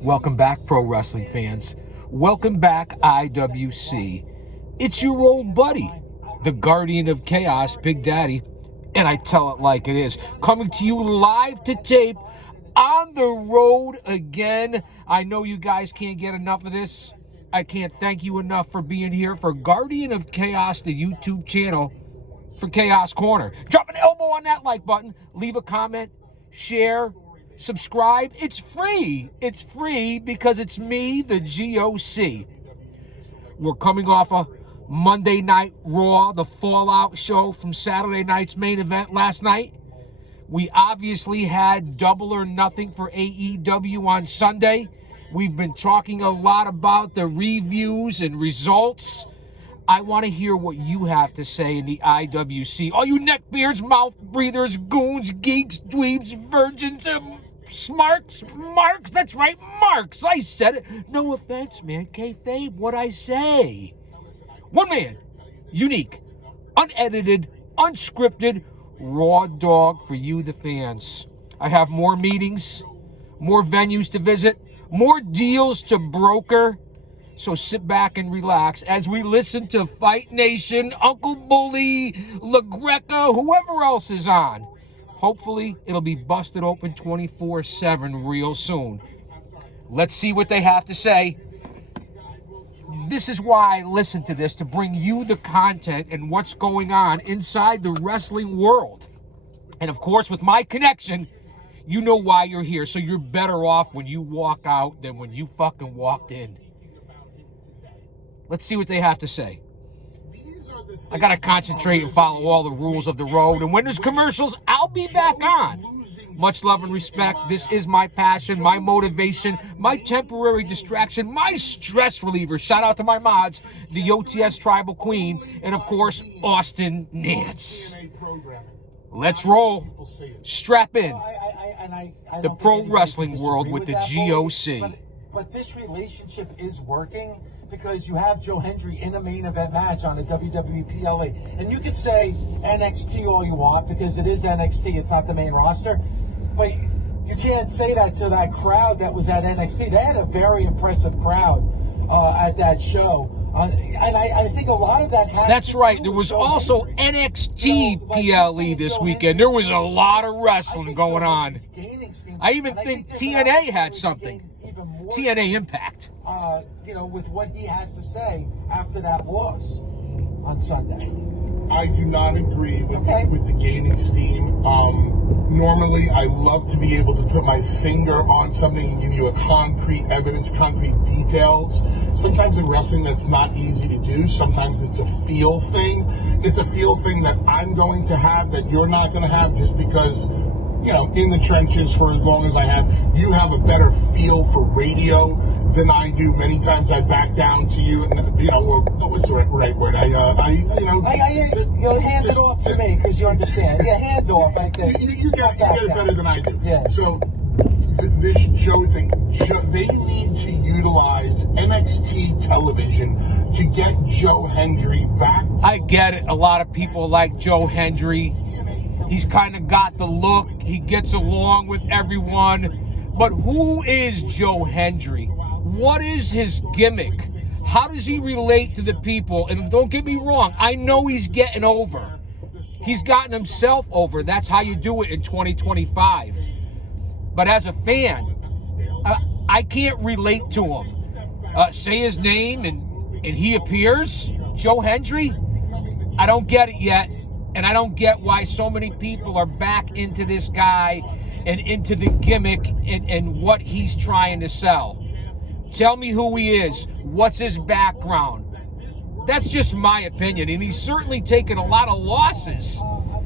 Welcome back, pro wrestling fans. Welcome back, IWC. It's your old buddy, the Guardian of Chaos, Big Daddy, and I tell it like it is. Coming to you live to tape on the road again. I know you guys can't get enough of this. I can't thank you enough for being here for Guardian of Chaos, the YouTube channel for Chaos Corner. Drop an elbow on that like button, leave a comment, share, subscribe. It's free. It's free because it's me, the GOC. We're coming off a Monday Night Raw, the Fallout show from Saturday night's main event last night. We obviously had Double or Nothing for AEW on Sunday. We've been talking a lot about the reviews and results. I want to hear what you have to say in the IWC. All you neckbeards, mouth breathers, goons, geeks, dweebs, virgins, smarks, marks. That's right, marks. I said it. No offense, man. Kayfabe, what I say. One man, unique, unedited, unscripted, raw dog for you, the fans. I have more meetings, more venues to visit, more deals to broker. So sit back and relax as we listen to Fight Nation, Uncle Bully, LaGreca, whoever else is on. Hopefully, it'll be busted open 24/7 real soon. Let's see what they have to say. This is why I listen to this, to bring you the content and what's going on inside the wrestling world. And of course, with my connection, you know why you're here. So you're better off when you walk out than when you fucking walked in. Let's see what they have to say. I got to concentrate and follow all the rules of the road. And when there's commercials, I'll be back on. Much love and respect. This is my passion, my motivation, my temporary distraction, my stress reliever. Shout out to my mods, the OTS Tribal Queen, and of course, Austin Nance. Let's roll. Strap in. The pro wrestling world with the GOC. But this relationship is working because you have Joe Hendry in a main event match on a WWE PLA. And you could say NXT all you want because it is NXT, it's not the main roster. But you can't say that to that crowd that was at NXT. They had a very impressive crowd at that show. And I think a lot of that has That's right. There was also NXT PLE this weekend. There was a lot of wrestling going on. I even think TNA had something. TNA Impact. With what he has to say after that loss on Sunday. I do not agree with the gaining steam. Normally, I love to be able to put my finger on something and give you a concrete evidence, concrete details. Sometimes in wrestling, that's not easy to do. Sometimes it's a feel thing. It's a feel thing that I'm going to have that you're not going to have just because, in the trenches for as long as I have, you have a better feel for radio than I do. Many times I back down to you, and or what's the right word? You'll hand it off to me because you understand. Yeah, hand off. You get it better than I do. Yeah. So this Joe thing, they need to utilize NXT television to get Joe Hendry back. I get it. A lot of people like Joe Hendry. He's kind of got the look. He gets along with everyone. But who is Joe Hendry? What is his gimmick? How does he relate to the people? And don't get me wrong, I know he's getting over. He's gotten himself over. That's how you do it in 2025. But as a fan, I can't relate to him. Say his name and he appears, Joe Hendry? I don't get it yet. And I don't get why so many people are back into this guy and into the gimmick and what he's trying to sell. Tell me who he is. What's his background? That's just my opinion. And he's certainly taken a lot of losses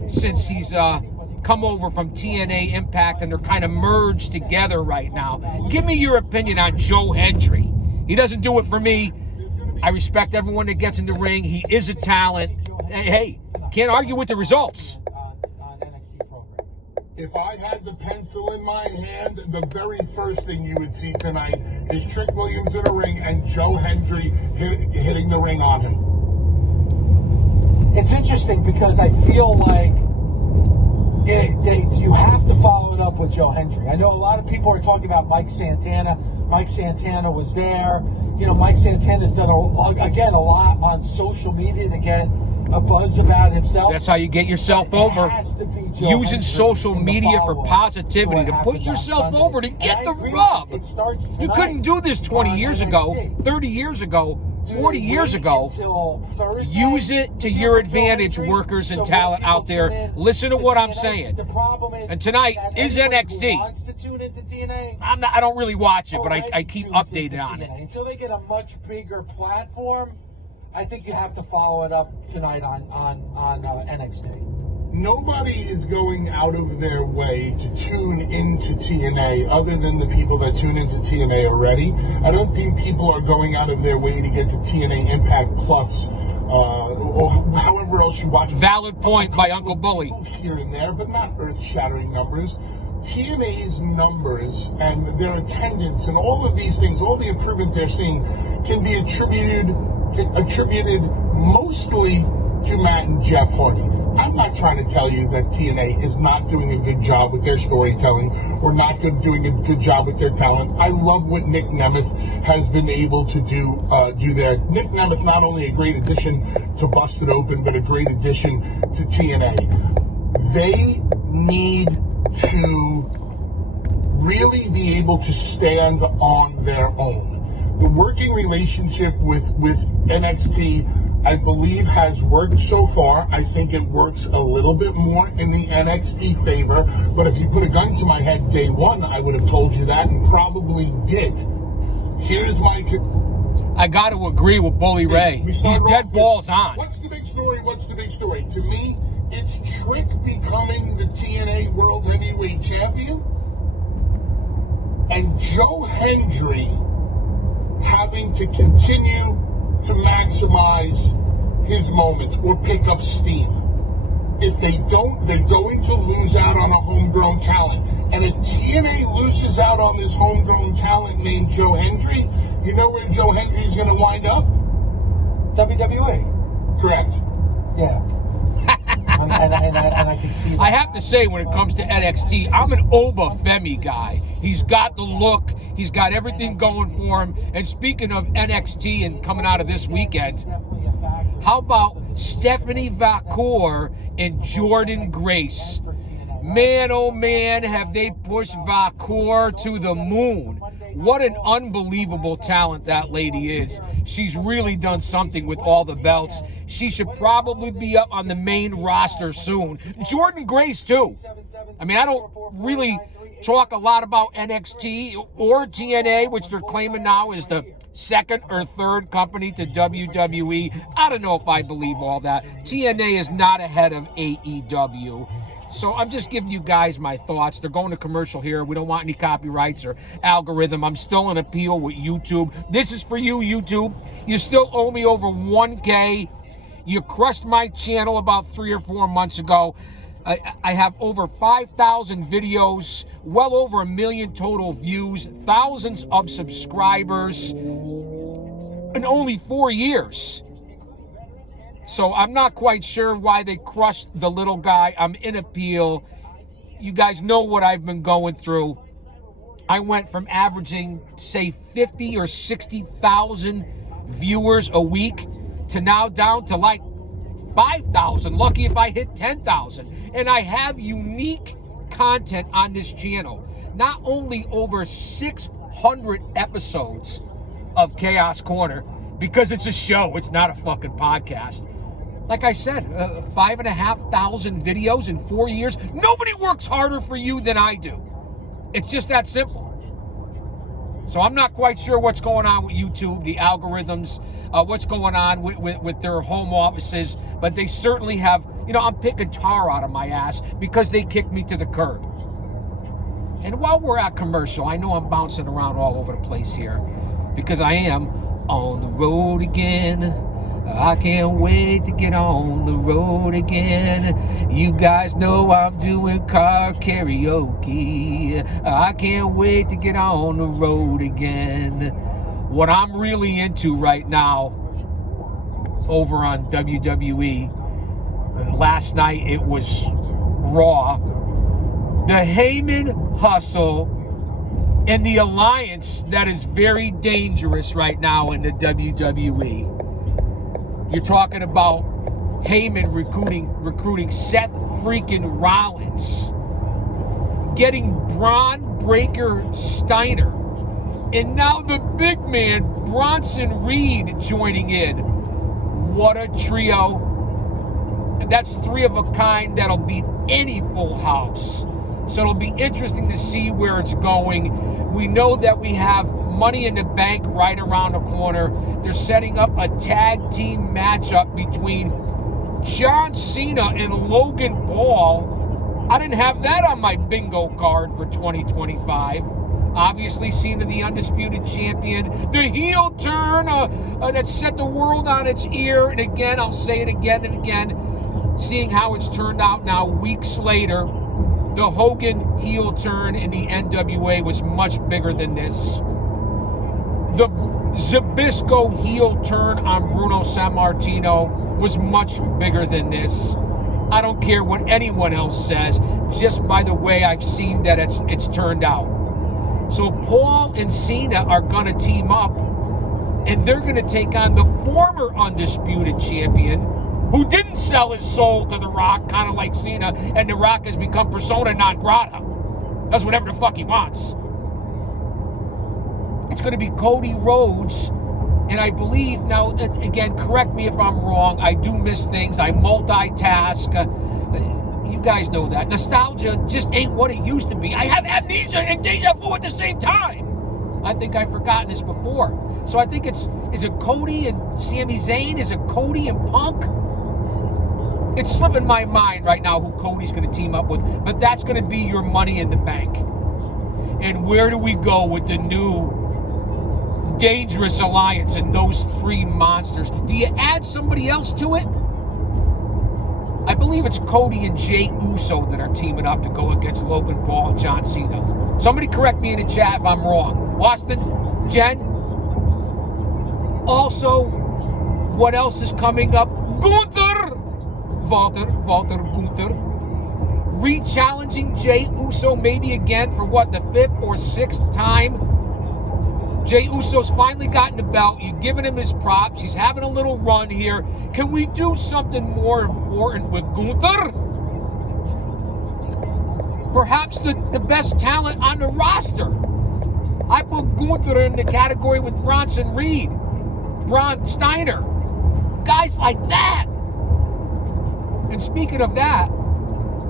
since he's come over from TNA Impact, and they're kind of merged together right now. Give me your opinion on Joe Hendry. He doesn't do it for me. I respect everyone that gets in the ring. He is a talent. Hey, can't argue with the results. If I had the pencil in my hand, the very first thing you would see tonight is Trick Williams in a ring and Joe Hendry hitting the ring on him. It's interesting because I feel like you have to follow it up with Joe Hendry. I know a lot of people are talking about Mike Santana, Mike Santana was there. You know, Mike Santana's done, a lot on social media to get a buzz about himself. That's how you get yourself over. Using social media for positivity to put yourself over, to get the rub. You couldn't do this 20 years ago, 30 years ago, 40 years ago. Use it to your advantage, workers and talent out there. Listen to what I'm saying. And tonight is NXT. I don't really watch it, but I keep updated on it. Until they get a much bigger platform, I think you have to follow it up tonight on NXT. Nobody is going out of their way to tune into TNA other than the people that tune into TNA already. I don't think people are going out of their way to get to TNA Impact Plus or however else you watch it. Valid point by Uncle Bully. Here and there, but not earth-shattering numbers. TNA's numbers and their attendance and all of these things, all the improvement they're seeing, can be attributed mostly to Matt and Jeff Hardy. I'm not trying to tell you that TNA is not doing a good job with their storytelling or not doing a good job with their talent. I love what Nick Nemeth has been able to do there. Nick Nemeth, not only a great addition to Busted Open, but a great addition to TNA. They need to really be able to stand on their own. The working relationship with NXT, I believe, has worked so far. I think it works a little bit more in the NXT favor. But if you put a gun to my head day one, I would have told you that and probably did. Here's my... I got to agree with Bully Ray. He's dead balls on. What's the big story? What's the big story? To me, it's Trick becoming the TNA World Heavyweight Champion and Joe Hendry having to continue to maximize his moments or pick up steam. If they don't, they're going to lose out on a homegrown talent. And if TNA loses out on this homegrown talent named Joe Hendry, you know where Joe Hendry is going to wind up? WWE. Correct. Yeah. and I can see that. I have to say, when it comes to NXT, I'm an Oba Femi guy. He's got the look. He's got everything going for him. And speaking of NXT and coming out of this weekend, how about Stephanie Vacour and Jordan Grace? Man, oh man, have they pushed Vacour to the moon. What an unbelievable talent that lady is. She's really done something with all the belts. She should probably be up on the main roster soon. Jordan Grace, too. I mean, I don't really talk a lot about NXT or TNA, which they're claiming now is the second or third company to WWE. I don't know if I believe all that. TNA is not ahead of AEW. So I'm just giving you guys my thoughts. They're going to commercial here. We don't want any copyrights or algorithm. I'm still in appeal with YouTube. This is for you, YouTube. You still owe me over 1K. You crushed my channel about 3 or 4 months ago. I have over 5,000 videos, well over 1 million total views, thousands of subscribers in only 4 years. So I'm not quite sure why they crushed the little guy. I'm in appeal. You guys know what I've been going through. I went from averaging, say, 50 or 60,000 viewers a week to now down to like 5,000. Lucky if I hit 10,000. And I have unique content on this channel. Not only over 600 episodes of Chaos Corner, because it's a show, it's not a fucking podcast. Like I said, 5,500 videos in 4 years. Nobody works harder for you than I do. It's just that simple. So I'm not quite sure what's going on with YouTube, the algorithms, what's going on with their home offices, but they certainly have, you know, I'm picking tar out of my ass because they kicked me to the curb. And while we're at commercial, I know I'm bouncing around all over the place here because I am on the road again. I can't wait to get on the road again. You guys know I'm doing car karaoke. I can't wait to get on the road again. What I'm really into right now over on WWE, and last night it was Raw, the Heyman Hustle in the alliance that is very dangerous right now in the WWE. You're talking about Heyman recruiting Seth freaking Rollins, getting Braun Breaker Steiner, and now the big man Bronson Reed joining in. What a trio. And that's 3 of a kind that'll beat any Full House. So it'll be interesting to see where it's going. We know that we have Money in the Bank right around the corner. They're setting up a tag team matchup between John Cena and Logan Paul. I didn't have that on my bingo card for 2025. Obviously, Cena, the undisputed champion. The heel turn that set the world on its ear. And again, I'll say it again and again, seeing how it's turned out now weeks later. The Hogan heel turn in the NWA was much bigger than this. The Zbyszko heel turn on Bruno Sammartino was much bigger than this. I don't care what anyone else says, just by the way I've seen that it's turned out. So Paul and Cena are going to team up, and they're going to take on the former undisputed champion, who didn't sell his soul to The Rock, kind of like Cena, and The Rock has become persona non grata. Does whatever the fuck he wants. It's going to be Cody Rhodes, and I believe, now, again, correct me if I'm wrong, I do miss things, I multitask, you guys know that. Nostalgia just ain't what it used to be. I have amnesia and deja vu at the same time. I think I've forgotten this before. So I think is it Cody and Sami Zayn? Is it Cody and Punk? It's slipping my mind right now who Cody's going to team up with, but that's going to be your Money in the Bank. And where do we go with the new dangerous alliance and those 3 monsters? Do you add somebody else to it? I believe it's Cody and Jey Uso that are teaming up to go against Logan Paul and John Cena. Somebody correct me in the chat if I'm wrong. Austin, Jen. Also, what else is coming up? Gunther! Walter Gunther. Re-challenging Jey Uso maybe again for what, the 5th or 6th time? Jey Uso's finally gotten the belt. You're giving him his props. He's having a little run here. Can we do something more important with Gunther? Perhaps the best talent on the roster. I put Gunther in the category with Bronson Reed, Braun Steiner, guys like that. And speaking of that,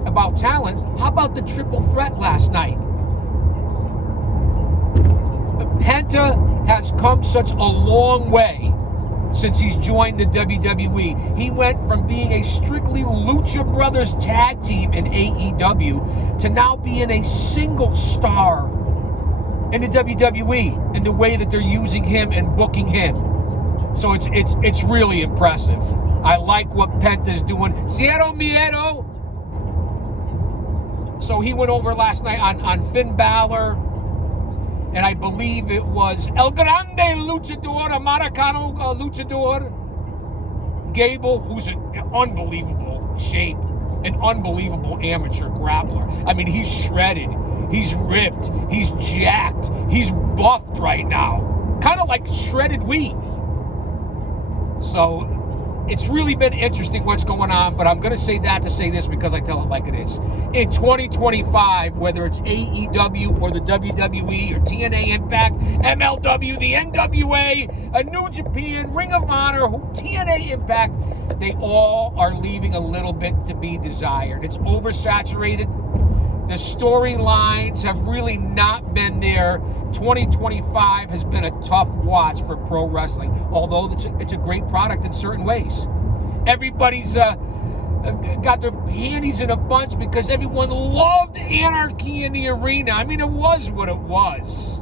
about talent, how about the triple threat last night? Penta has come such a long way since he's joined the WWE. He went from being a strictly Lucha Brothers tag team in AEW to now being a single star in the WWE in the way that they're using him and booking him. So it's really impressive. I like what Penta's doing. Cero Miedo. So he went over last night on Finn Balor, and I believe it was El Grande Luchador, Americano Luchador, Gable, who's in unbelievable shape, an unbelievable amateur grappler. I mean, he's shredded, he's ripped, he's jacked, he's buffed right now, kind of like shredded wheat. So it's really been interesting what's going on, but I'm going to say that to say this because I tell it like it is. In 2025, whether it's AEW or the WWE or TNA Impact, MLW, the NWA, a New Japan, Ring of Honor, TNA Impact, they all are leaving a little bit to be desired. It's oversaturated. The storylines have really not been there. 2025 has been a tough watch for pro wrestling, although it's a great product in certain ways. Everybody's got their panties in a bunch because everyone loved Anarchy in the Arena. I mean, it was what it was.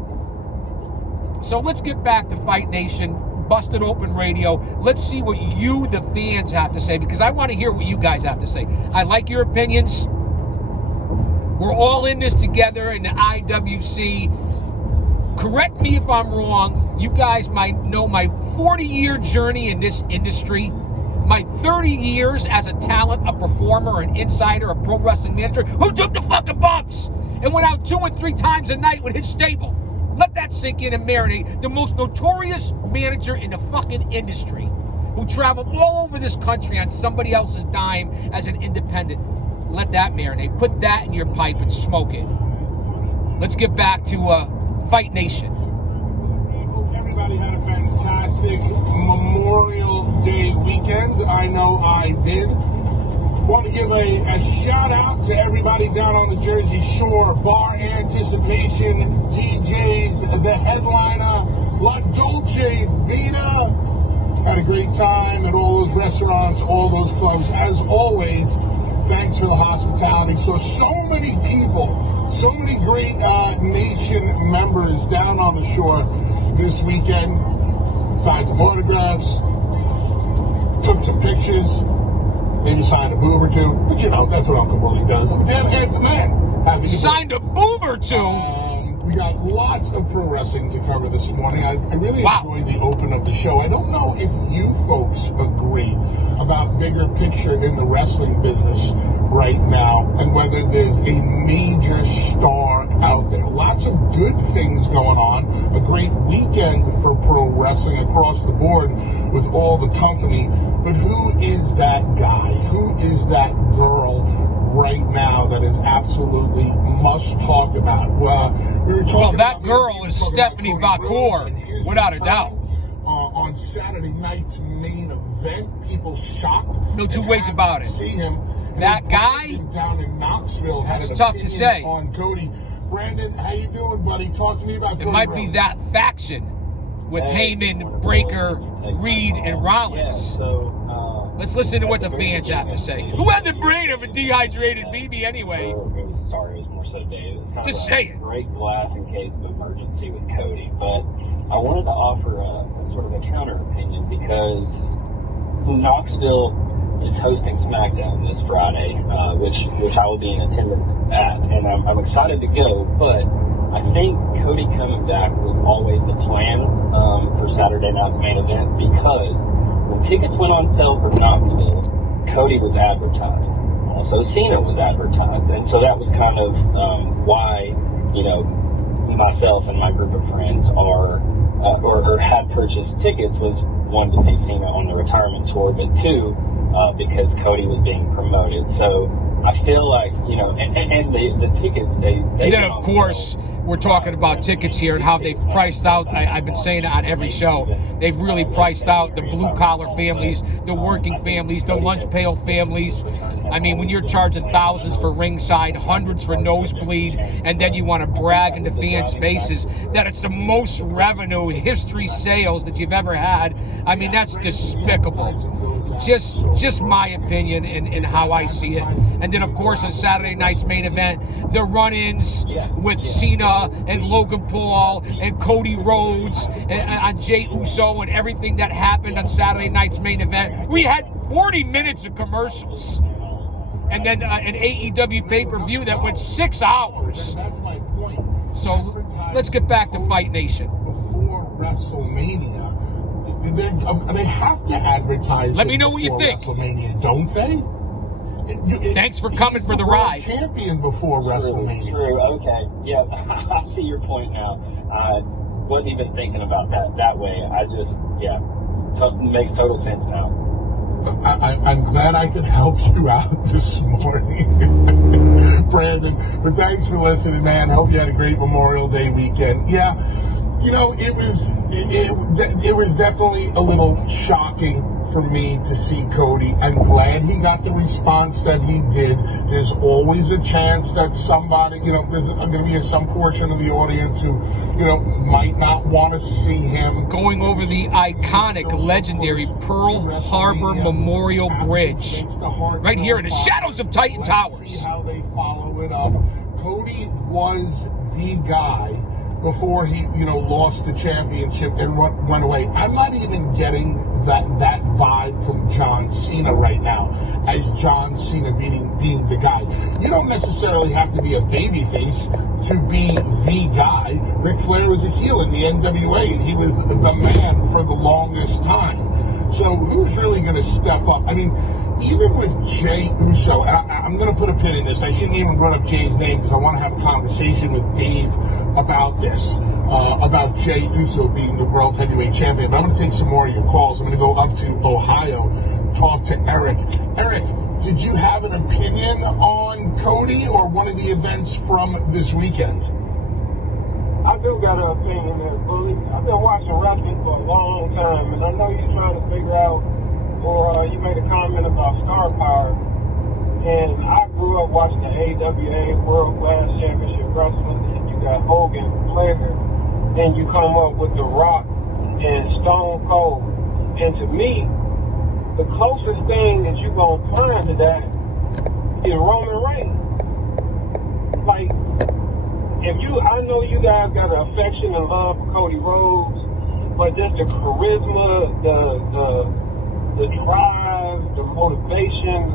So let's get back to Fight Nation, Busted Open Radio. Let's see what you, the fans, have to say, because I want to hear what you guys have to say. I like your opinions. We're all in this together in the IWC. Correct me if I'm wrong. You guys might know my 40-year journey in this industry, my 30 years as a talent, a performer, an insider, a pro wrestling manager who took the fucking bumps and went out 2 and 3 times a night with his stable. Let that sink in and marinate. The most notorious manager in the fucking industry, who traveled all over this country on somebody else's dime as an independent. Let that marinate. Put that in your pipe and smoke it. Let's get back to Fight Nation. Hope everybody had a fantastic Memorial Day weekend. I know I did. Want to give a shout out to everybody down on the Jersey Shore. Bar Anticipation, DJs, the headliner, La Dolce Vita. Had a great time at all those restaurants, all those clubs. As always, thanks for the hospitality. So many people, so many great Nation members down on the shore this weekend. Signed some autographs, took some pictures, maybe signed a boob or two. But you know, that's what Uncle Willie does. I'm a damn handsome man. Happy to Signed a boob or two? We got lots of pro wrestling to cover this morning. I really enjoyed the open of the show. I don't know if you folks agree about bigger picture in the wrestling business right now and whether there's a major star out there. Lots of good things going on. A great weekend for pro wrestling across the board with all the company. But who is that guy? Who is that girl right now that is absolutely must talk about? We were talking that girl is Stephanie Vacour, without a doubt. On Saturday night's main event, people shocked. No two ways about it. See him. That guy down in Knoxville had that's an tough to opinion say. On Cody. Brandon, how you doing, buddy? Talk to me about Cody It might Rhodes. be that faction with Heyman, Breaker, Reed, and Rollins. Let's listen to what the fans have to say. Who had the brain of a dehydrated BB anyway? Sorry, it was more so Dave. Just say it. Break glass in case of emergency with Cody. But I wanted to offer a sort of a counter opinion because Knoxville is hosting SmackDown this Friday, which I will be in attendance at, and I'm excited to go. But I think Cody coming back was always the plan for Saturday night's main event because when tickets went on sale for Knoxville, Cody was advertised. Also, Cena was advertised, and so that was kind of why, you know, myself and my group of friends are or had purchased tickets was one to see Cena on the retirement tour, but two because Cody was being promoted. So I feel like, you know, and the tickets they And then, of course, we're talking about tickets here and how they've priced out. I've been saying it on every show. They've really priced out the blue-collar families, the working families, the lunch pail families. I mean, when you're charging thousands for ringside, hundreds for nosebleed, and then you want to brag in the fans' faces that it's the most revenue history sales that you've ever had, I mean, that's despicable. Just my opinion and how I see it. And then, of course, on Saturday night's main event, the run-ins with Cena and Logan Paul and Cody Rhodes and Jey Uso and everything that happened on Saturday night's main event. We had 40 minutes of commercials. And then an AEW pay-per-view that went 6 hours. That's my point. So let's get back to Fight Nation. Before WrestleMania, they have to advertise. Let me know what you think. WrestleMania, don't they? Thanks for coming for the ride. Champion before WrestleMania. True. Okay. Yeah, I see your point now. I wasn't even thinking about that way. I just, makes total sense now. I'm glad I could help you out this morning, Brandon. But thanks for listening, man. Hope you had a great Memorial Day weekend. Yeah, you know, it was definitely a little shocking for me to see Cody. I'm glad he got the response that he did. There's always a chance that somebody, you know, there's going to be some portion of the audience who, you know, might not want to see him. Going over the iconic, legendary Pearl Harbor Memorial Bridge. Right here in the shadows of Titan Towers. See how they follow it up. Cody was the guy before he, you know, lost the championship and went away. I'm not even getting that vibe from John Cena right now, as John Cena being the guy. You don't necessarily have to be a babyface to be the guy. Ric Flair was a heel in the NWA, and he was the man for the longest time. So who's really going to step up? I mean, even with Jey Uso, and I'm going to put a pin in this. I shouldn't even run up Jay's name because I want to have a conversation with Dave about this, about Jey Uso being the World Heavyweight Champion. But I'm going to take some more of your calls. I'm going to go up to Ohio, talk to Eric. Eric, did you have an opinion on Cody or one of the events from this weekend? I do got an opinion there, Bully. I've been watching wrestling for a long time, and I know you're trying to figure out, or you made a comment about star power. And I grew up watching the AWA World Class Championship Wrestling, and you got Hogan, Flair, and you come up with The Rock and Stone Cold. And to me, the closest thing that you're going to find to that is Roman Reigns. Like, I know you guys got an affection and love for Cody Rhodes, but just the charisma, the drive, the motivation,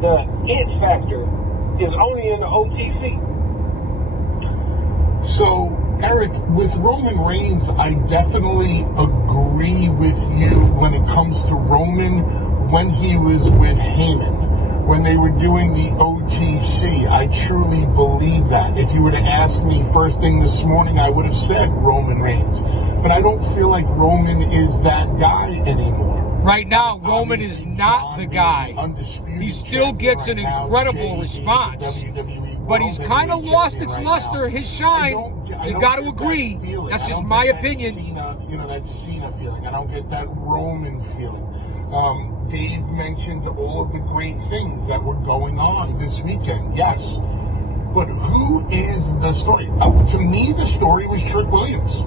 the it factor is only in the OTC. So, Eric, with Roman Reigns, I definitely agree with you when it comes to Roman when he was with Heyman. When they were doing the OTC, I truly believe that. If you were to ask me first thing this morning, I would have said Roman Reigns. But I don't feel like Roman is that guy anymore. Right now, Roman is not the guy. He still gets an incredible response. But he's kind of lost its luster, his shine. You got to agree. That's just my opinion. That Cena feeling. I don't get that Roman feeling. Dave mentioned all of the great things that were going on this weekend. Yes. But who is the story? To me, the story was Trick Williams.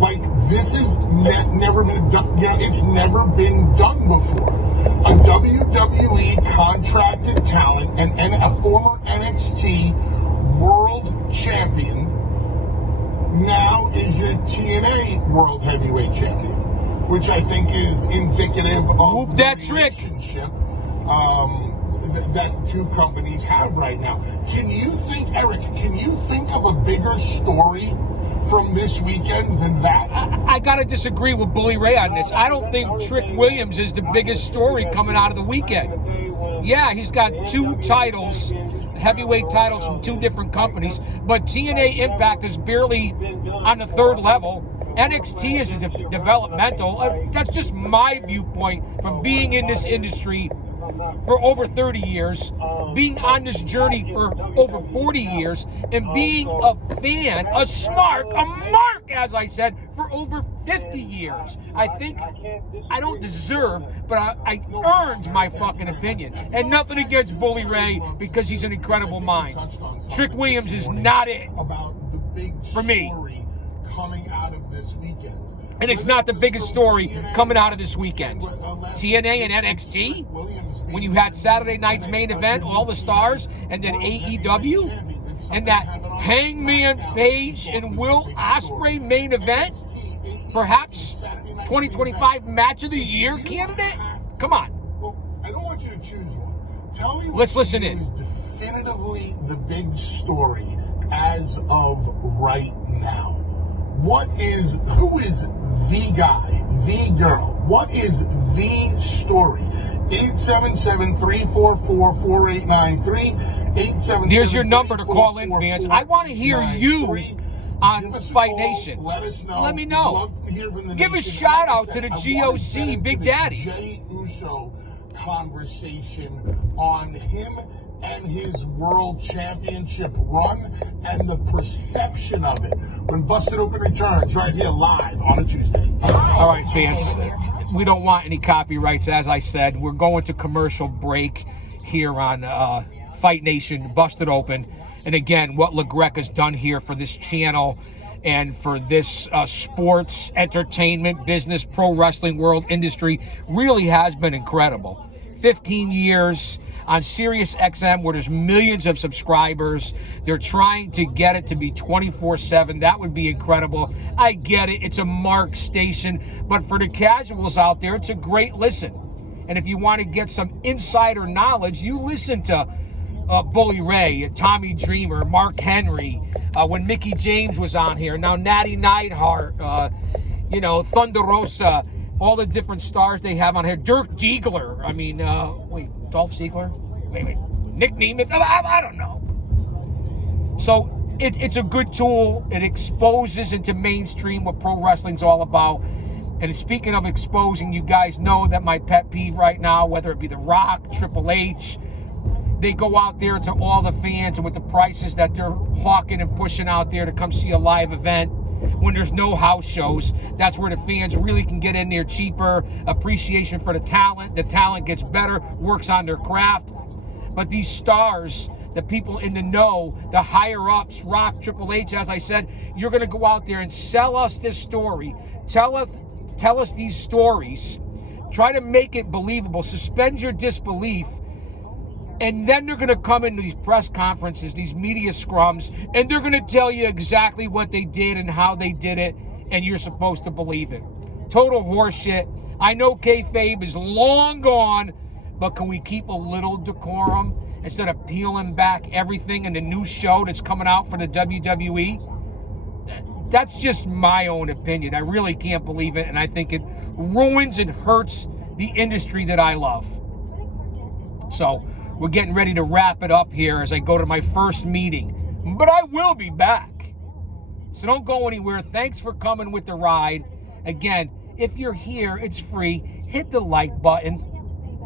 Like, this is never been done. It's never been done before. A WWE contracted talent and a former NXT world champion now is your TNA World Heavyweight Champion, which I think is indicative of the relationship that the two companies have right now. Eric, can you think of a bigger story from this weekend than that? I got to disagree with Bully Ray on this. I don't think Trick Williams is the biggest story coming out of the weekend. Yeah, he's got 2 titles, heavyweight titles from 2 different companies, but TNA Impact is barely on the 3rd level. NXT is a developmental. That's just my viewpoint from being in this industry for over 30 years, being on this journey for over 40 years, and being a fan, a mark, as I said, for over 50 years. I think I don't deserve, but I earned my fucking opinion. And nothing against Bully Ray, because he's an incredible mind. Trick Williams is not it for me. Coming out of this weekend. And it's not the biggest story coming out of this weekend. TNA and NXT, when you had Saturday night's main event, all the stars, and then AEW, and that Hangman Page and Will Ospreay main event, perhaps 2025 match of the year candidate? Come on. Well, I don't want you to choose one. Tell me. Let's listen in. Definitively the big story as of right now. Who is the guy, the girl? What is the story? 877-344-4893. 877. There's your number to call in, fans. I want to hear you on Fight Nation. Let us know. Let me know. Give a shout out to the GOC Big Daddy. Jey Uso conversation on him and his world championship run and the perception of it when Busted Open returns right here live on a Tuesday. All right, fans, we don't want any copyrights. As I said, we're going to commercial break here on Fight Nation, Busted Open. And again, what LaGreca's done here for this channel and for this sports, entertainment, business, pro wrestling world industry really has been incredible. 15 years on Sirius XM, where there's millions of subscribers. They're trying to get it to be 24/7. That would be incredible. I get it. It's a mark station. But for the casuals out there, it's a great listen. And if you want to get some insider knowledge, you listen to Bully Ray, Tommy Dreamer, Mark Henry, when Mickey James was on here. Now Natty Neidhart, Thunder Rosa, all the different stars they have on here. Dirk Diegler. I mean, Dolph Ziggler? Wait. Nick Nemeth? I don't know. So it's a good tool. It exposes into mainstream what pro wrestling's all about. And speaking of exposing, you guys know that my pet peeve right now, whether it be The Rock, Triple H, they go out there to all the fans, and with the prices that they're hawking and pushing out there to come see a live event, when there's no house shows, that's where the fans really can get in there cheaper. Appreciation for the talent gets better, works on their craft. But these stars, the people in the know, the higher ups, Rock, Triple H, as I said, you're going to go out there and sell us this story. Tell us these stories. Try to make it believable. Suspend your disbelief. And then they're going to come into these press conferences, these media scrums, and they're going to tell you exactly what they did and how they did it, and you're supposed to believe it. Total horseshit. I know kayfabe is long gone, but can we keep a little decorum instead of peeling back everything in the new show that's coming out for the WWE? That's just my own opinion. I really can't believe it, and I think it ruins and hurts the industry that I love. So we're getting ready to wrap it up here as I go to my first meeting. But I will be back. So don't go anywhere. Thanks for coming with the ride. Again, if you're here, it's free. Hit the like button.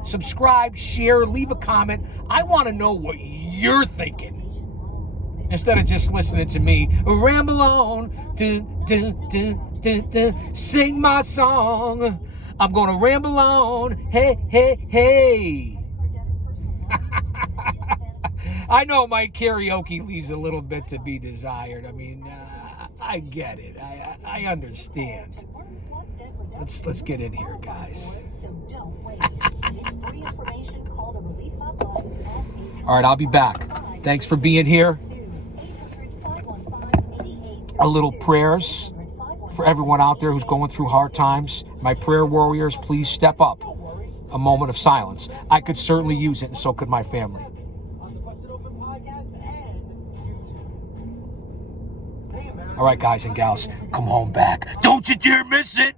Subscribe, share, leave a comment. I want to know what you're thinking. Instead of just listening to me ramble on, sing my song. I'm going to ramble on. Hey, hey, hey. I know my karaoke leaves a little bit to be desired. I mean, I get it. I understand. Let's get in here, guys. All right, I'll be back. Thanks for being here. A little prayers for everyone out there who's going through hard times. My prayer warriors, please step up. A moment of silence. I could certainly use it, and so could my family. All right, guys and gals, come on back. Don't you dare miss it.